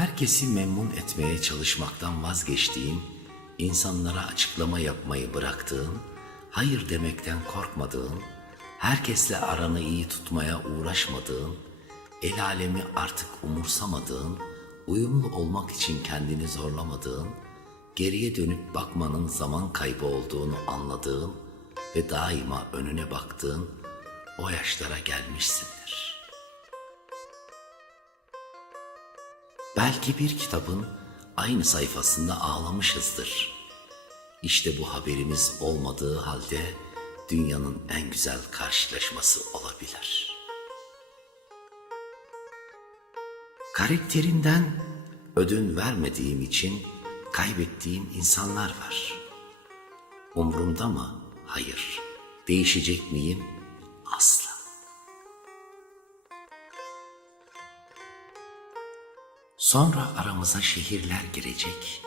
Herkesi memnun etmeye çalışmaktan vazgeçtiğin, insanlara açıklama yapmayı bıraktığın, hayır demekten korkmadığın, herkesle aranı iyi tutmaya uğraşmadığın, el alemi artık umursamadığın, uyumlu olmak için kendini zorlamadığın, geriye dönüp bakmanın zaman kaybı olduğunu anladığın ve daima önüne baktığın o yaşlara gelmişsindir. Belki bir kitabın aynı sayfasında ağlamışızdır. İşte bu haberimiz olmadığı halde dünyanın en güzel karşılaşması olabilir. Karakterinden ödün vermediğim için kaybettiğim insanlar var. Umrumda mı? Hayır. Değişecek miyim? Asla. Sonra aramıza şehirler girecek,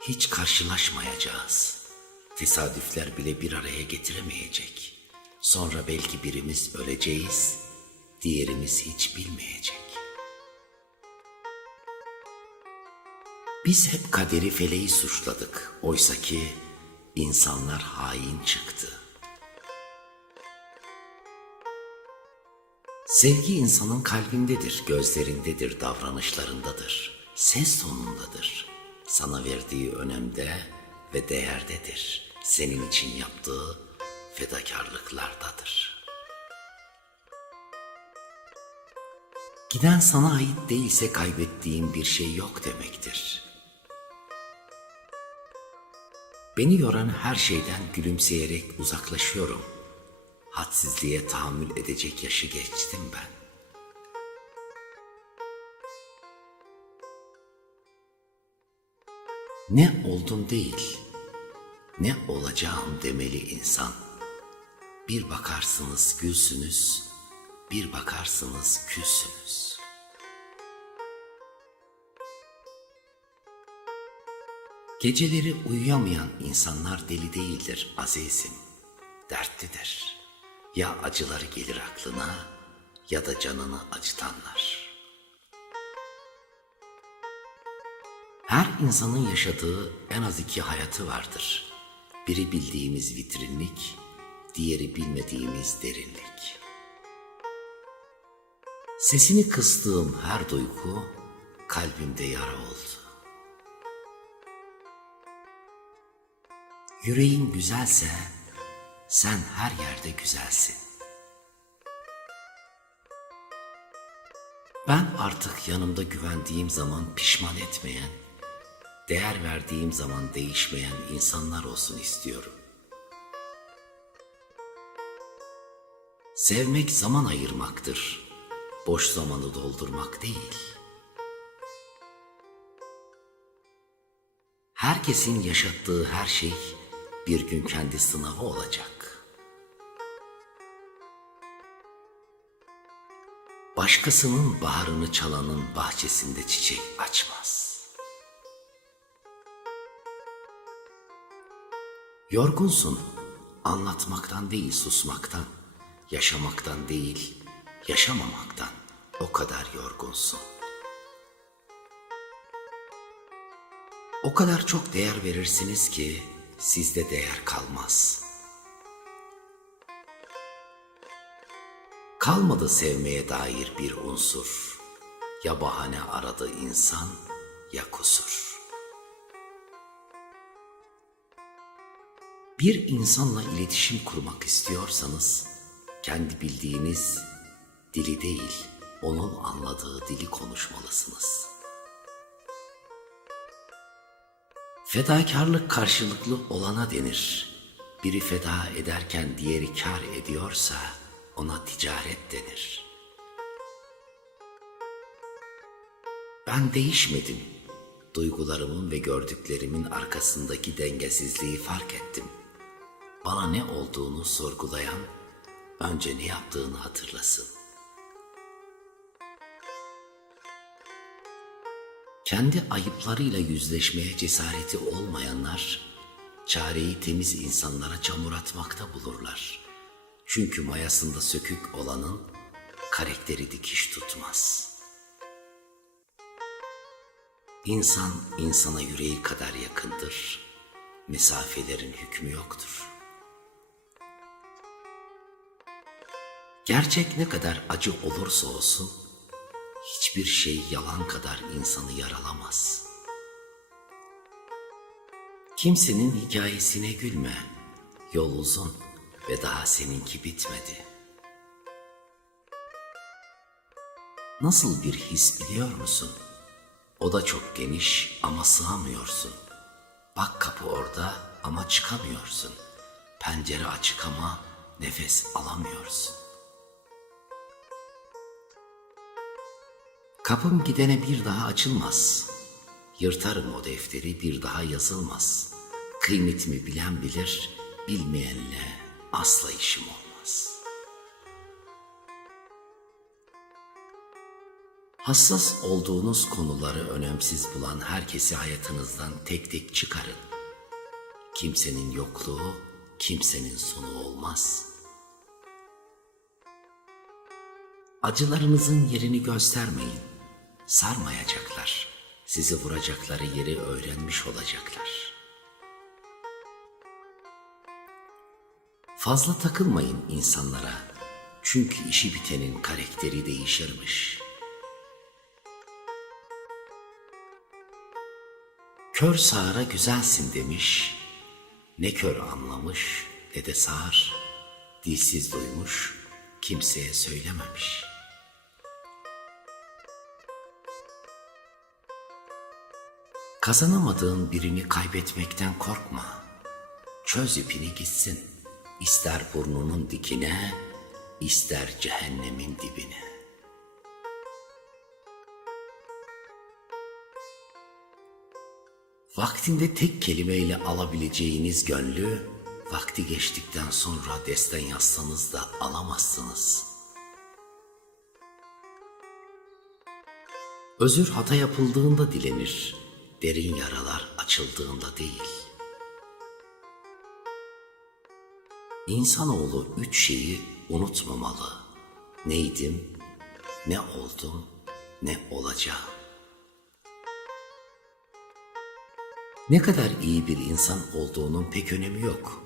hiç karşılaşmayacağız. Tesadüfler bile bir araya getiremeyecek. Sonra belki birimiz öleceğiz, diğerimiz hiç bilmeyecek. Biz hep kaderi feleği suçladık, oysaki insanlar hain çıktı. Sevgi insanın kalbindedir, gözlerindedir, davranışlarındadır, ses tonundadır. Sana verdiği önemde ve değerdedir. Senin için yaptığı fedakarlıklardadır. Giden sana ait değilse kaybettiğin bir şey yok demektir. Beni yoran her şeyden gülümseyerek uzaklaşıyorum. Hadsizliğe tahammül edecek yaşı geçtim ben. Ne oldum değil, ne olacağım demeli insan. Bir bakarsınız gülsünüz, bir bakarsınız külsünüz. Geceleri uyuyamayan insanlar deli değildir azizim, dertlidir. Ya acıları gelir aklına ya da canını acıtanlar. Her insanın yaşadığı en az iki hayatı vardır. Biri bildiğimiz vitrinlik, diğeri bilmediğimiz derinlik. Sesini kıstığım her duygu kalbimde yara oldu. Yüreğin güzelse sen her yerde güzelsin. Ben artık yanımda güvendiğim zaman pişman etmeyen, değer verdiğim zaman değişmeyen insanlar olsun istiyorum. Sevmek zaman ayırmaktır, boş zamanı doldurmak değil. Herkesin yaşattığı her şey bir gün kendi sınavı olacak. Başkasının baharını çalanın bahçesinde çiçek açmaz. Yorgunsun, anlatmaktan değil susmaktan, yaşamaktan değil yaşamamaktan o kadar yorgunsun. O kadar çok değer verirsiniz ki sizde değer kalmaz. Kalmadı sevmeye dair bir unsur. Ya bahane aradı insan ya kusur. Bir insanla iletişim kurmak istiyorsanız kendi bildiğiniz dili değil, onun anladığı dili konuşmalısınız. Fedakarlık karşılıklı olana denir. Biri feda ederken diğeri kâr ediyorsa ona ticaret denir. Ben değişmedim. Duygularımın ve gördüklerimin arkasındaki dengesizliği fark ettim. Bana ne olduğunu sorgulayan önce ne yaptığını hatırlasın. Kendi ayıplarıyla yüzleşmeye cesareti olmayanlar, çareyi temiz insanlara çamur atmakta bulurlar. Çünkü mayasında sökük olanın karakteri dikiş tutmaz. İnsan insana yüreği kadar yakındır. Mesafelerin hükmü yoktur. Gerçek ne kadar acı olursa olsun, hiçbir şey yalan kadar insanı yaralamaz. Kimsenin hikayesine gülme, yol uzun ve daha seninki bitmedi. Nasıl bir his biliyor musun? O da çok geniş ama sığamıyorsun. Bak kapı orada ama çıkamıyorsun. Pencere açık ama nefes alamıyorsun. Kapım gidene bir daha açılmaz. Yırtarım o defteri, bir daha yazılmaz. Kıymetimi bilen bilir, bilmeyenle asla işim olmaz. Hassas olduğunuz konuları önemsiz bulan herkesi hayatınızdan tek tek çıkarın. Kimsenin yokluğu, kimsenin sonu olmaz. Acılarınızın yerini göstermeyin. Sarmayacaklar. Sizi vuracakları yeri öğrenmiş olacaklar. Fazla takılmayın insanlara. Çünkü işi bitenin karakteri değişirmiş. Kör sağıra güzelsin demiş. Ne kör anlamış ne de sağır. Dilsiz duymuş, kimseye söylememiş. Kazanamadığın birini kaybetmekten korkma. Çöz ipini gitsin. İster burnunun dikine, ister cehennemin dibine. Vaktinde tek kelimeyle alabileceğiniz gönlü, vakti geçtikten sonra destan yazsanız da alamazsınız. Özür hata yapıldığında dilenir, derin yaralar açıldığında değil. İnsanoğlu 3 şeyi unutmamalı. Neydim, ne oldum, ne olacağım. Ne kadar iyi bir insan olduğunun pek önemi yok.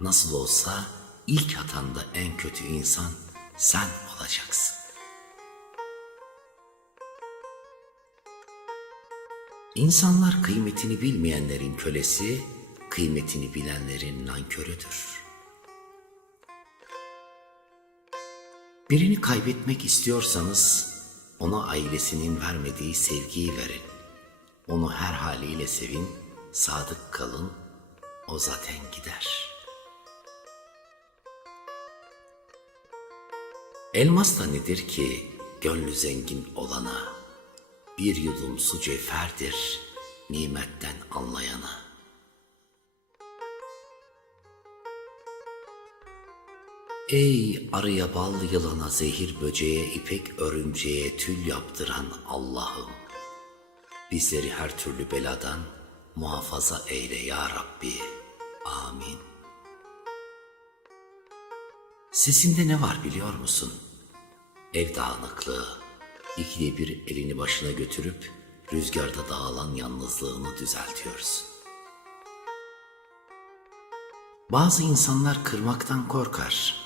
Nasıl olsa ilk hatanda en kötü insan sen olacaksın. İnsanlar kıymetini bilmeyenlerin kölesi, kıymetini bilenlerin nankörüdür. Birini kaybetmek istiyorsanız ona ailesinin vermediği sevgiyi verin. Onu her haliyle sevin, sadık kalın, o zaten gider. Elmas da nedir ki gönlü zengin olana? Bir yudum su cevherdir nimetten anlayana. Ey arıya bal, yılana zehir, böceğe ipek, örümceğe tül yaptıran Allah'ım! Bizleri her türlü beladan muhafaza eyle ya Rabbi. Amin. Sesinde ne var biliyor musun? Ev dağınıklığı. İkide bir elini başına götürüp rüzgarda dağılan yalnızlığını düzeltiyorsun. Bazı insanlar kırmaktan korkar.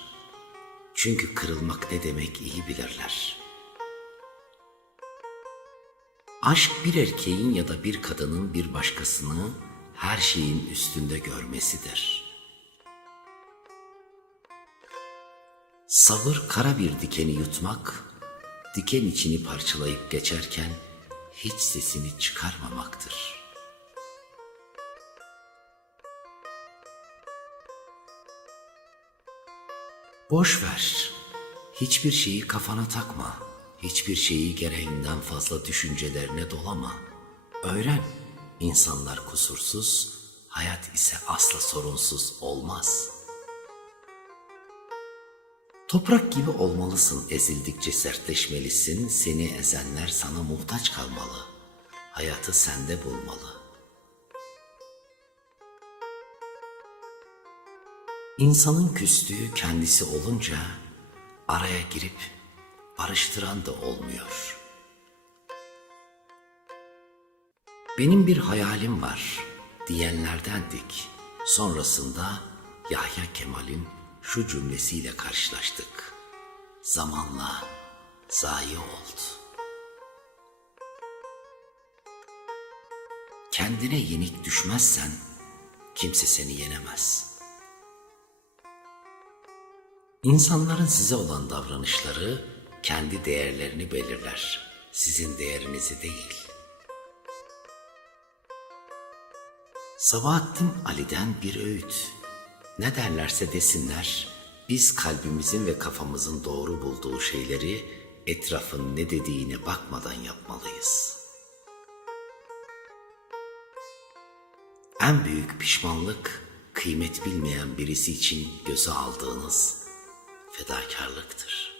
Çünkü kırılmak ne demek iyi bilirler. Aşk bir erkeğin ya da bir kadının bir başkasını her şeyin üstünde görmesidir. Sabır kara bir dikeni yutmak, diken içini parçalayıp geçerken hiç sesini çıkarmamaktır. Boş ver, hiçbir şeyi kafana takma, hiçbir şeyi gereğinden fazla düşüncelerine dolama. Öğren, insanlar kusursuz, hayat ise asla sorunsuz olmaz. Toprak gibi olmalısın, ezildikçe sertleşmelisin, seni ezenler sana muhtaç kalmalı, hayatı sende bulmalı. İnsanın küstüğü kendisi olunca araya girip barıştıran da olmuyor. Benim bir hayalim var diyenlerdendik. Sonrasında Yahya Kemal'in şu cümlesiyle karşılaştık. Zamanla zayi oldu. Kendine yenik düşmezsen kimse seni yenemez. İnsanların size olan davranışları kendi değerlerini belirler. Sizin değerinizi değil. Sabahattin Ali'den bir öğüt. Ne derlerse desinler, biz kalbimizin ve kafamızın doğru bulduğu şeyleri etrafın ne dediğine bakmadan yapmalıyız. En büyük pişmanlık, kıymet bilmeyen birisi için göze aldığınız fedakarlıktır.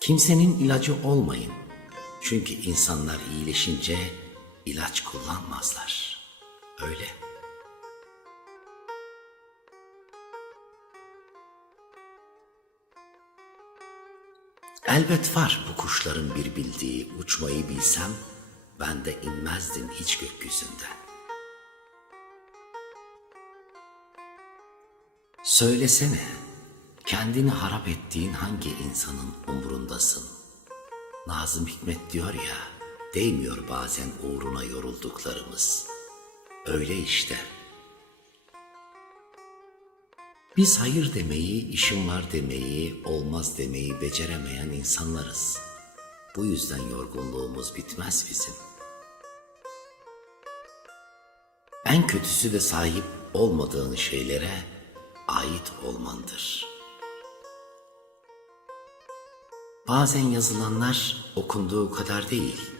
Kimsenin ilacı olmayın. Çünkü insanlar iyileşince ilaç kullanmazlar. Öyle. Elbet var bu kuşların bir bildiği, uçmayı bilsem ben de inmezdim hiç gökyüzünden. Söylesene, kendini harap ettiğin hangi insanın umrundasın? Nazım Hikmet diyor ya, değmiyor bazen uğruna yorulduklarımız. Öyle işte. Biz hayır demeyi, işim var demeyi, olmaz demeyi beceremeyen insanlarız. Bu yüzden yorgunluğumuz bitmez bizim. En kötüsü de sahip olmadığın şeylere ait olmandır. Bazen yazılanlar okunduğu kadar değil,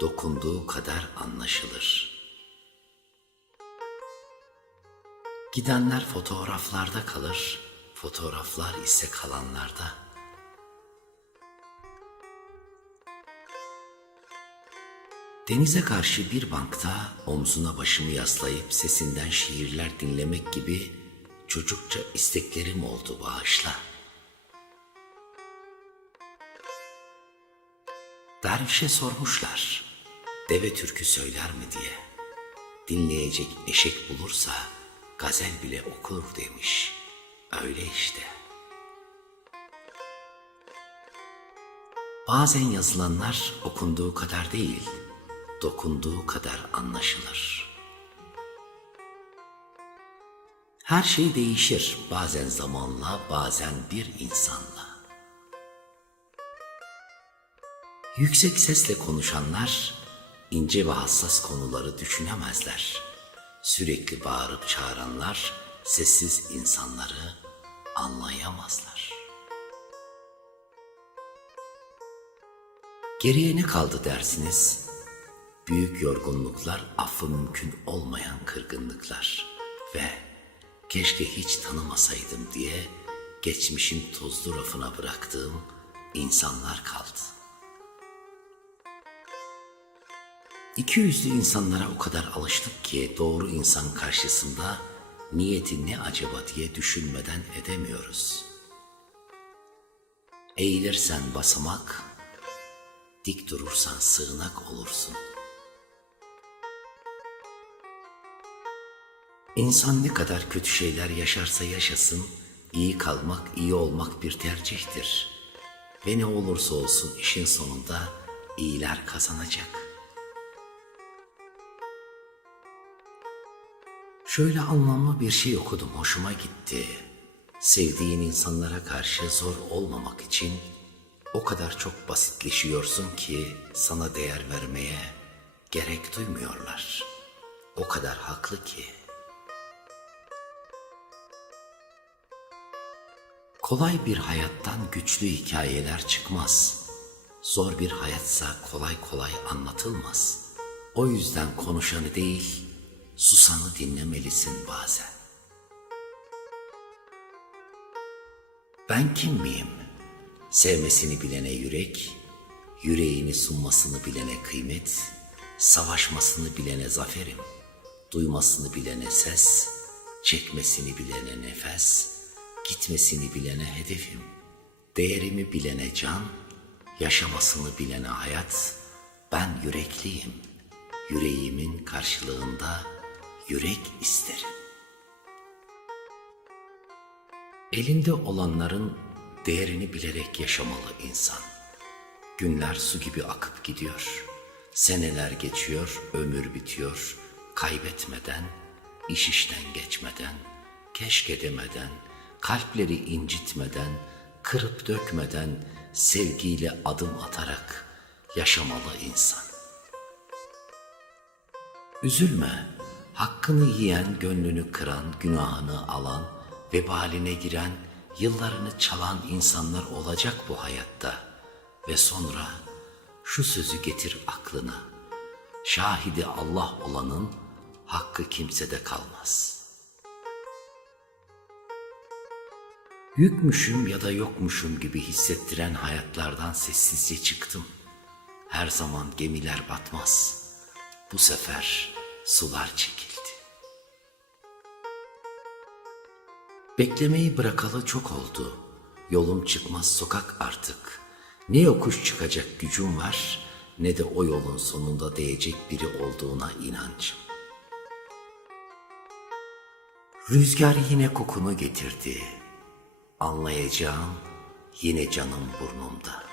dokunduğu kadar anlaşılır. Gidenler fotoğraflarda kalır, fotoğraflar ise kalanlarda. Denize karşı bir bankta omzuna başımı yaslayıp sesinden şiirler dinlemek gibi çocukça isteklerim oldu, bağışla. Dervişe sormuşlar, deve türkü söyler mi diye. Dinleyecek eşek bulursa gazel bile okur demiş. Öyle işte. Bazen yazılanlar okunduğu kadar değil, dokunduğu kadar anlaşılır. Her şey değişir, bazen zamanla, bazen bir insanla. Yüksek sesle konuşanlar ince ve hassas konuları düşünemezler. Sürekli bağırıp çağıranlar sessiz insanları anlayamazlar. Geriye ne kaldı dersiniz? Büyük yorgunluklar, affı mümkün olmayan kırgınlıklar ve keşke hiç tanımasaydım diye geçmişin tozlu rafına bıraktığım insanlar kaldı. İkiyüzlü insanlara o kadar alıştık ki doğru insan karşısında niyeti ne acaba diye düşünmeden edemiyoruz. Eğilirsen basamak, dik durursan sığınak olursun. İnsan ne kadar kötü şeyler yaşarsa yaşasın, iyi kalmak, iyi olmak bir tercihtir. Ve ne olursa olsun işin sonunda iyiler kazanacak. Şöyle anlamlı bir şey okudum, hoşuma gitti. Sevdiğin insanlara karşı zor olmamak için o kadar çok basitleşiyorsun ki sana değer vermeye gerek duymuyorlar. O kadar haklı ki. Kolay bir hayattan güçlü hikayeler çıkmaz. Zor bir hayatsa kolay kolay anlatılmaz. O yüzden konuşanı değil, susanı dinlemelisin bazen. Ben kim miyim? Sevmesini bilene yürek, yüreğini sunmasını bilene kıymet, savaşmasını bilene zaferim, duymasını bilene ses, çekmesini bilene nefes, gitmesini bilene hedefim, değerimi bilene can, yaşamasını bilene hayat, Ben yürekliyim. Yüreğimin karşılığında yürek isterim. Elinde olanların değerini bilerek yaşamalı insan. Günler su gibi akıp gidiyor. Seneler geçiyor, ömür bitiyor. Kaybetmeden, iş işten geçmeden, keşke demeden, kalpleri incitmeden, kırıp dökmeden, sevgiyle adım atarak yaşamalı insan. Üzülme, hakkını yiyen, gönlünü kıran, günahını alan, vebaline giren, yıllarını çalan insanlar olacak bu hayatta. Ve sonra şu sözü getir aklına, şahidi Allah olanın hakkı kimsede kalmaz. Yükmüşüm ya da yokmuşum gibi hissettiren hayatlardan sessizce çıktım. Her zaman gemiler batmaz. Bu sefer sular çekildi. Beklemeyi bırakalı çok oldu. Yolum çıkmaz sokak artık. Ne yokuş çıkacak gücüm var, ne de o yolun sonunda değecek biri olduğuna inancım. Rüzgar yine kokunu getirdi. Anlayacağım yine canım burnumda.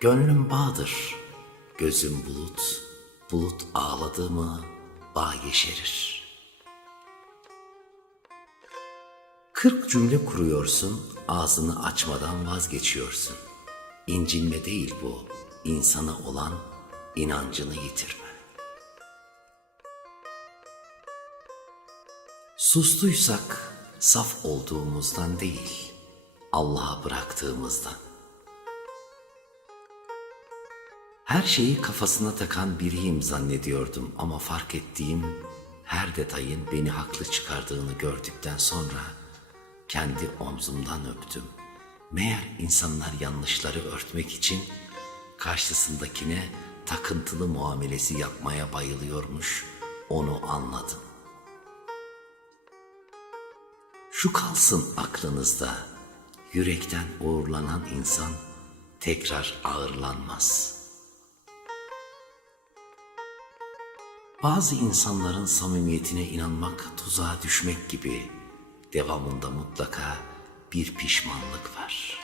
Gönlüm bağdır, gözüm bulut, bulut ağladı mı bağ yeşerir. 40 cümle kuruyorsun, ağzını açmadan vazgeçiyorsun. İncinme değil bu, insana olan inancını yitirme. Sustuysak saf olduğumuzdan değil, Allah'a bıraktığımızdan. Her şeyi kafasına takan biriyim zannediyordum ama fark ettiğim her detayın beni haklı çıkardığını gördükten sonra kendi omzumdan öptüm. Meğer insanlar yanlışları örtmek için karşısındakine takıntılı muamelesi yapmaya bayılıyormuş, onu anladım. Şu kalsın aklınızda, yürekten uğurlanan insan tekrar ağırlanmaz. Bazı insanların samimiyetine inanmak tuzağa düşmek gibi, devamında mutlaka bir pişmanlık var.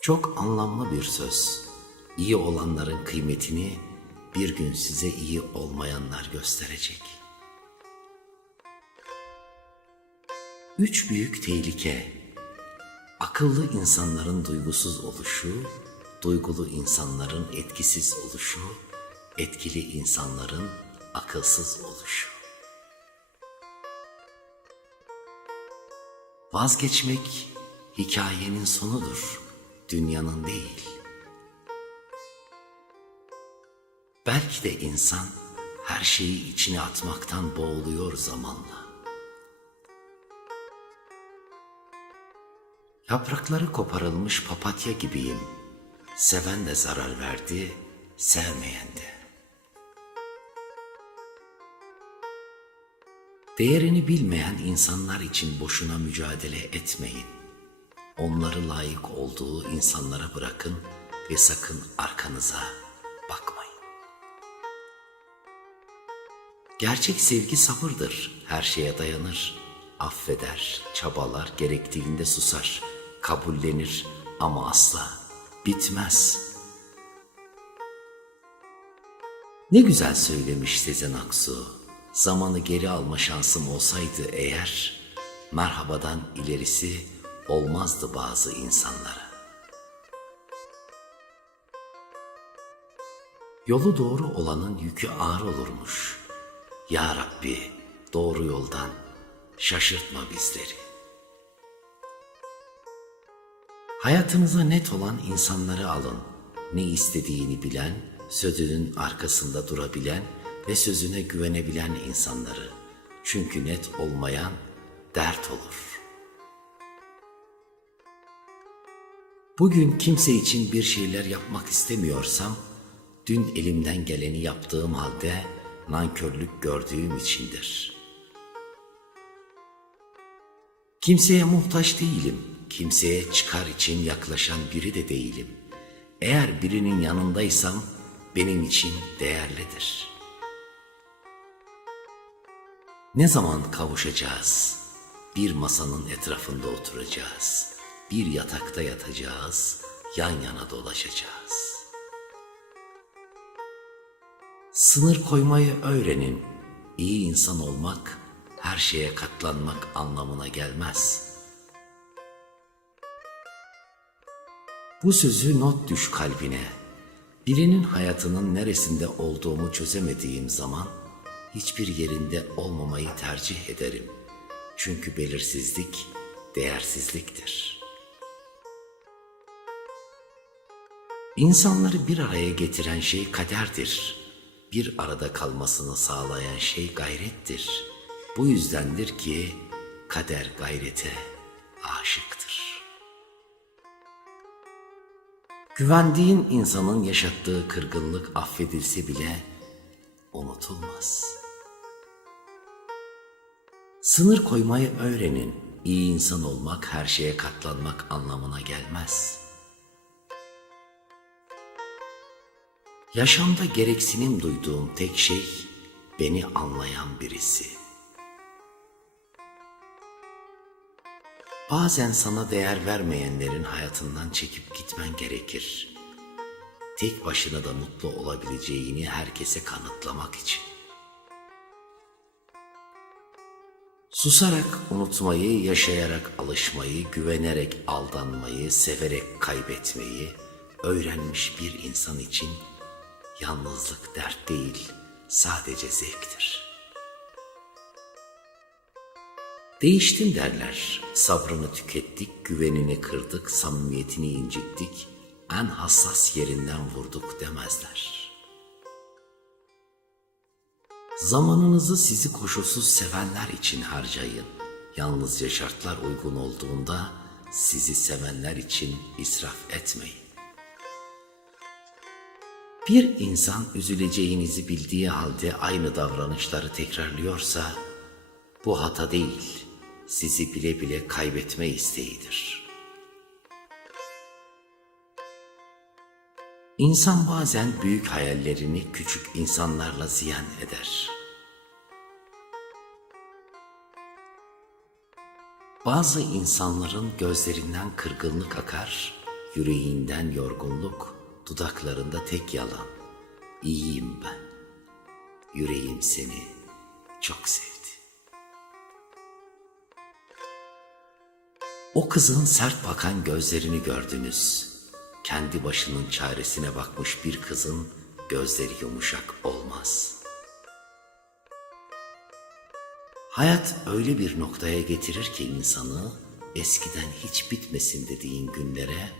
Çok anlamlı bir söz. İyi olanların kıymetini bir gün size iyi olmayanlar gösterecek. 3 büyük tehlike: akıllı insanların duygusuz oluşu, duygulu insanların etkisiz oluşu, etkili insanların akılsız oluşu. Vazgeçmek hikayenin sonudur, dünyanın değil. Belki de insan her şeyi içine atmaktan boğuluyor zamanla. Yaprakları koparılmış papatya gibiyim. Seven de zarar verdi, sevmeyen de. Değerini bilmeyen insanlar için boşuna mücadele etmeyin. Onları layık olduğu insanlara bırakın ve sakın arkanıza bakmayın. Gerçek sevgi sabırdır, her şeye dayanır, affeder, çabalar, gerektiğinde susar, kabullenir ama asla bitmez. Ne güzel söylemiş Sezen Aksu. Zamanı geri alma şansım olsaydı eğer, merhabadan ilerisi olmazdı bazı insanlara. Yolu doğru olanın yükü ağır olurmuş. Ya Rabbi, doğru yoldan şaşırtma bizleri. Hayatınıza net olan insanları alın. Ne istediğini bilen, sözünün arkasında durabilen ve sözüne güvenebilen insanları. Çünkü net olmayan dert olur. Bugün kimse için bir şeyler yapmak istemiyorsam, dün elimden geleni yaptığım halde nankörlük gördüğüm içindir. Kimseye muhtaç değilim. Kimseye çıkar için yaklaşan biri de değilim. Eğer birinin yanındaysam benim için değerlidir. Ne zaman kavuşacağız? Bir masanın etrafında oturacağız. Bir yatakta yatacağız, yan yana dolaşacağız. Sınır koymayı öğrenin. İyi insan olmak, her şeye katlanmak anlamına gelmez. Bu sözü not düş kalbine. Birinin hayatının neresinde olduğumu çözemediğim zaman hiçbir yerinde olmamayı tercih ederim. Çünkü belirsizlik değersizliktir. İnsanları bir araya getiren şey kaderdir. Bir arada kalmasını sağlayan şey gayrettir. Bu yüzdendir ki kader gayrete aşıktır. Güvendiğin insanın yaşattığı kırgınlık affedilse bile unutulmaz. Sınır koymayı öğrenin. İyi insan olmak, her şeye katlanmak anlamına gelmez. Yaşamda gereksinim duyduğum tek şey beni anlayan birisi. Bazen sana değer vermeyenlerin hayatından çekip gitmen gerekir. Tek başına da mutlu olabileceğini herkese kanıtlamak için. Susarak unutmayı, yaşayarak alışmayı, güvenerek aldanmayı, severek kaybetmeyi öğrenmiş bir insan için yalnızlık dert değil, sadece zevktir. Değiştin derler, sabrını tükettik, güvenini kırdık, samimiyetini incittik, en hassas yerinden vurduk demezler. Zamanınızı sizi koşulsuz sevenler için harcayın. Yalnızca şartlar uygun olduğunda sizi sevenler için israf etmeyin. Bir insan üzüleceğinizi bildiği halde aynı davranışları tekrarlıyorsa bu hata değil, sizi bile bile kaybetme isteğidir. İnsan bazen büyük hayallerini küçük insanlarla ziyan eder. Bazı insanların gözlerinden kırgınlık akar, yüreğinden yorgunluk, dudaklarında tek yalan. İyiyim ben, yüreğim seni çok sevdi. O kızın sert bakan gözlerini gördünüz. Kendi başının çaresine bakmış bir kızın gözleri yumuşak olmaz. Hayat öyle bir noktaya getirir ki insanı eskiden hiç bitmesin dediğin günlere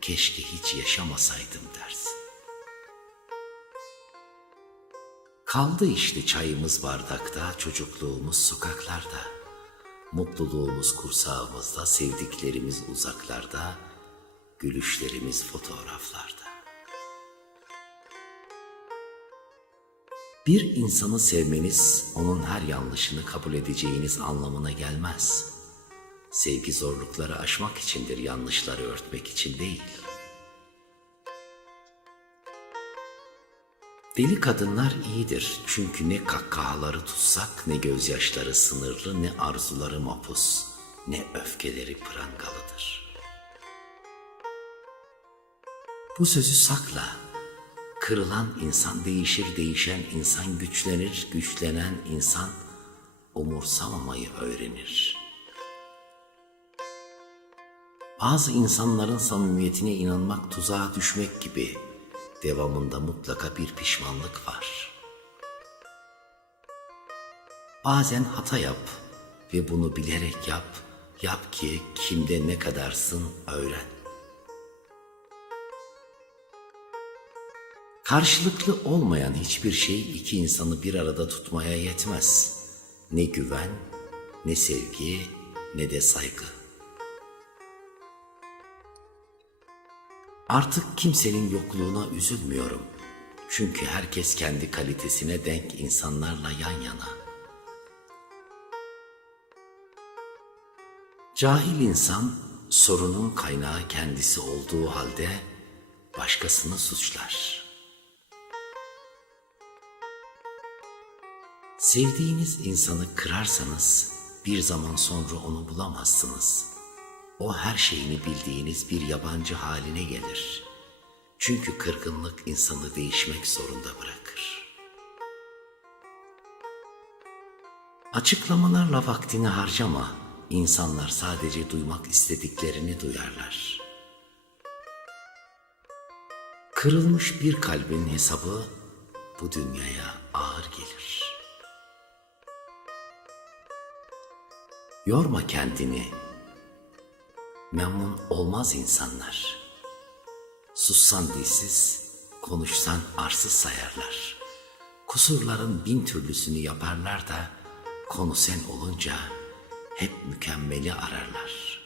keşke hiç yaşamasaydım dersin. Kaldı işte çayımız bardakta, çocukluğumuz sokaklarda, mutluluğumuz kursağımızda, sevdiklerimiz uzaklarda, gülüşlerimiz fotoğraflarda. Bir insanı sevmeniz, onun her yanlışını kabul edeceğiniz anlamına gelmez. Sevgi zorlukları aşmak içindir, yanlışları örtmek için değil. Deli kadınlar iyidir çünkü ne kahkahaları tutsak, ne gözyaşları sınırlı, ne arzuları mapus, ne öfkeleri prangalıdır. Bu sözü sakla. Kırılan insan değişir, değişen insan güçlenir, güçlenen insan umursamamayı öğrenir. Bazı insanların samimiyetine inanmak tuzağa düşmek gibi, devamında mutlaka bir pişmanlık var. Bazen hata yap ve bunu bilerek yap, yap ki kimde ne kadarsın öğren. Karşılıklı olmayan hiçbir şey iki insanı bir arada tutmaya yetmez. Ne güven, ne sevgi, ne de saygı. Artık kimsenin yokluğuna üzülmüyorum. Çünkü herkes kendi kalitesine denk insanlarla yan yana. Cahil insan sorunun kaynağı kendisi olduğu halde başkasını suçlar. Sevdiğiniz insanı kırarsanız bir zaman sonra onu bulamazsınız. O her şeyini bildiğiniz bir yabancı haline gelir. Çünkü kırgınlık insanı değişmek zorunda bırakır. Açıklamalarla vaktini harcama. İnsanlar sadece duymak istediklerini duyarlar. Kırılmış bir kalbin hesabı bu dünyaya ağır gelir. Yorma kendini. Memnun olmaz insanlar. Sussan dilsiz, konuşsan arsız sayarlar. Kusurların bin türlüsünü yaparlar da konu sen olunca hep mükemmeli ararlar.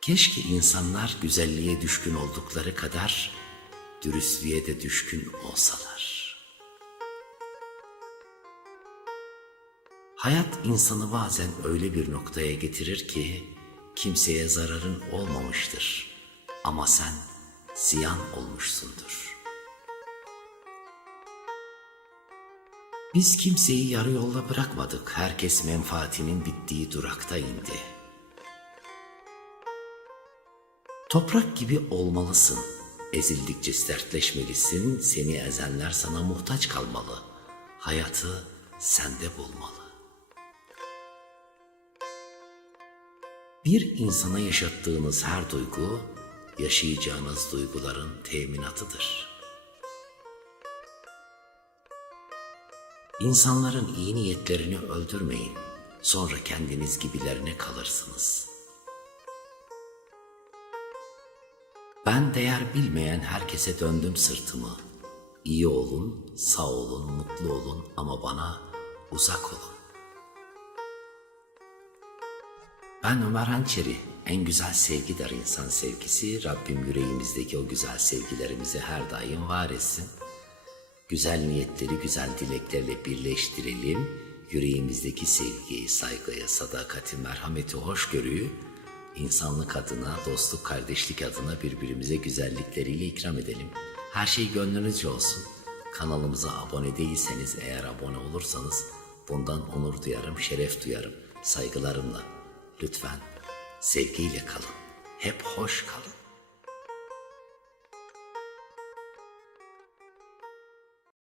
Keşke insanlar güzelliğe düşkün oldukları kadar dürüstlüğe de düşkün olsalar. Hayat insanı bazen öyle bir noktaya getirir ki kimseye zararın olmamıştır ama sen ziyan olmuşsundur. Biz kimseyi yarı yolda bırakmadık. Herkes menfaatinin bittiği durakta indi. Toprak gibi olmalısın. Ezildikçe sertleşmelisin. Seni ezenler sana muhtaç kalmalı. Hayatı sende bulmalı. Bir insana yaşattığınız her duygu, yaşayacağınız duyguların teminatıdır. İnsanların iyi niyetlerini öldürmeyin, sonra kendiniz gibilerine kalırsınız. Ben değer bilmeyen herkese döndüm sırtımı. İyi olun, sağ olun, mutlu olun ama bana uzak olun. Ben Ömer Hançeri, en güzel sevgidir insan sevgisi. Rabbim yüreğimizdeki o güzel sevgilerimizi her daim var etsin. Güzel niyetleri güzel dileklerle birleştirelim. Yüreğimizdeki sevgiyi, saygıyı, sadakati, merhameti, hoşgörüyü insanlık adına, dostluk, kardeşlik adına birbirimize güzellikleriyle ikram edelim. Her şey gönlünüzce olsun. Kanalımıza abone değilseniz, eğer abone olursanız bundan onur duyarım, şeref duyarım. Saygılarımla. Lütfen sevgiyle kalın. Hep hoş kalın.